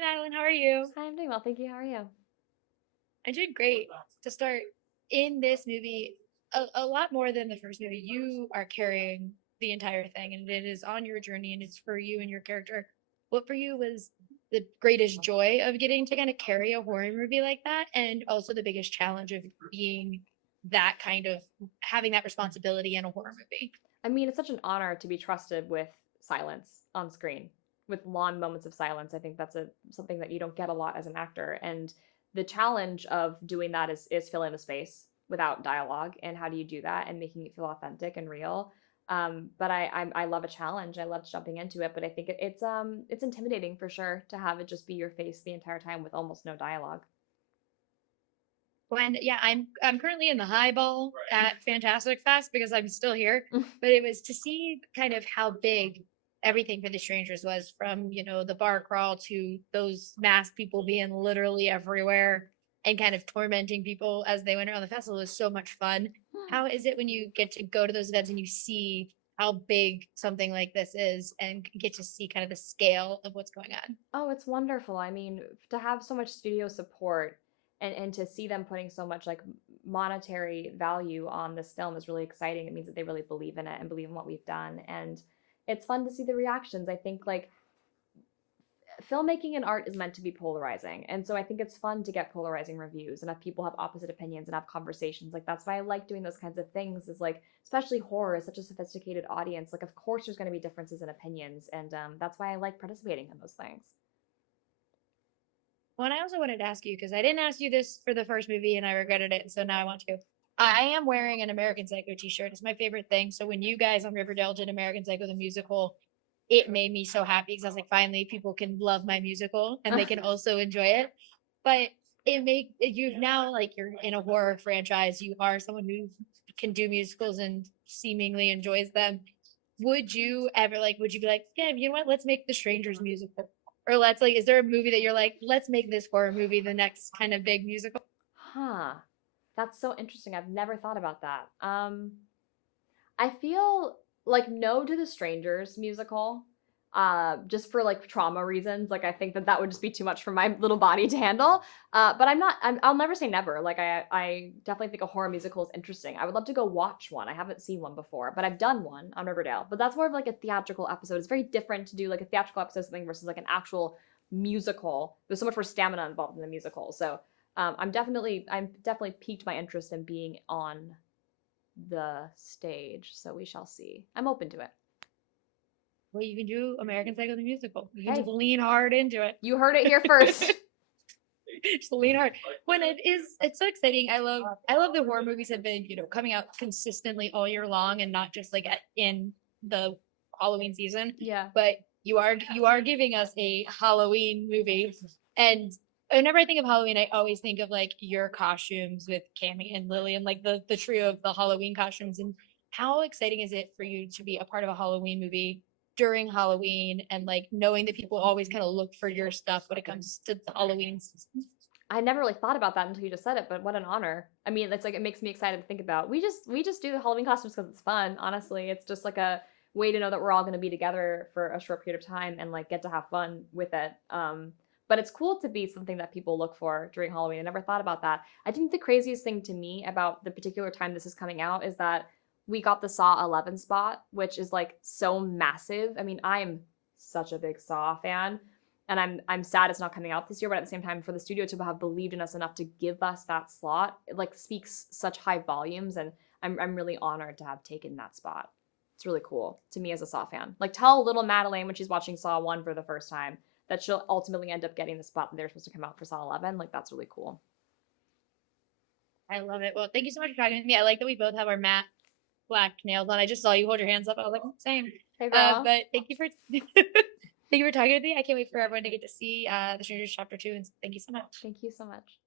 Madelaine. How are you? Hi, I'm doing well. Thank you. How are you? I did great. To start, in this movie, a lot more than the first movie, you are carrying the entire thing, and it is on your journey, and it's for you and your character. What for you was the greatest joy of getting to kind of carry a horror movie like that, and also the biggest challenge of being that kind of having that responsibility in a horror movie? I mean, it's such an honor to be trusted with silence on screen, with long moments of silence. I think that's something that you don't get a lot as an actor. And the challenge of doing that is filling the space without dialogue. And how do you do that and making it feel authentic and real? But I love a challenge. I love jumping into it. But I think it's intimidating for sure to have it just be your face the entire time with almost no dialogue. When yeah, I'm currently in the highball at Fantastic Fest because I'm still here. But it was to see kind of how big everything for the strangers was, from the bar crawl to those masked people being literally everywhere and kind of tormenting people as they went around the festival. It was so much fun. How is it when you get to go to those events and you see how big something like this is and get to see kind of the scale of what's going on? Oh, it's wonderful. I mean, to have so much studio support and to see them putting so much like monetary value on this film is really exciting. It means that they really believe in it and believe in what we've done. And it's fun to see the reactions. I think like filmmaking and art is meant to be polarizing. And so I think it's fun to get polarizing reviews and have people have opposite opinions and have conversations. Like that's why I like doing those kinds of things, is like, especially horror is such a sophisticated audience. Like of course there's going to be differences in opinions, and that's why I like participating in those things. Well, and I also wanted to ask you, because I didn't ask you this for the first movie and I regretted it, so now I want to. I am wearing an American Psycho t-shirt. It's my favorite thing. So when you guys on Riverdale did American Psycho the musical, it made me so happy because I was like, finally, people can love my musical and they can also enjoy it. But you've now, like, you're in a horror franchise. You are someone who can do musicals and seemingly enjoys them. Would you ever would you be like, yeah, you know what? Let's make The Strangers musical. Or let's is there a movie that you're like, let's make this horror movie the next kind of big musical? Huh. That's so interesting. I've never thought about that. I feel like no to the Strangers musical. Just for like trauma reasons. Like I think that that would just be too much for my little body to handle. But I'll never say never. Like I definitely think a horror musical is interesting. I would love to go watch one. I haven't seen one before, but I've done one on Riverdale. But that's more of like a theatrical episode. It's very different to do like a theatrical episode of something versus like an actual musical. There's so much more stamina involved in the musical. So I'm definitely piqued my interest in being on the stage. So we shall see. I'm open to it. Well, you can do American Psycho the musical. You can Hey, just lean hard into it. you heard it here first. Just lean hard. When it's so exciting. I love that horror movies have been, coming out consistently all year long and not just in the Halloween season. Yeah. But you are giving us a Halloween movie. And whenever I think of Halloween, I always think of like your costumes with Cammy and Lily and like the trio of the Halloween costumes. And how exciting is it for you to be a part of a Halloween movie during Halloween, and like knowing that people always kind of look for your stuff when it comes to the Halloween season? I never really thought about that until you just said it, but what an honor. I mean, it's like it makes me excited to think about. We just do the Halloween costumes because it's fun, honestly. It's just like a way to know that we're all going to be together for a short period of time and like get to have fun with it. But it's cool to be something that people look for during Halloween. I never thought about that. I think the craziest thing to me about the particular time this is coming out is that we got the Saw 11 spot, which is like so massive. I mean, I'm such a big Saw fan, and I'm sad it's not coming out this year, but at the same time, for the studio to have believed in us enough to give us that slot, it like speaks such high volumes, and I'm really honored to have taken that spot. It's really cool to me as a Saw fan. Like tell little Madelaine when she's watching Saw 1 for the first time that she'll ultimately end up getting the spot that they're supposed to come out for Saw 11. Like that's really cool. I love it. Well, thank you so much for talking with me. I like that we both have our matte black nails on. I just saw you hold your hands up. I was like, oh, same. Hey girl. But thank you for thank you for talking with me. I can't wait for everyone to get to see The Strangers Chapter 2. And thank you so much. Thank you so much.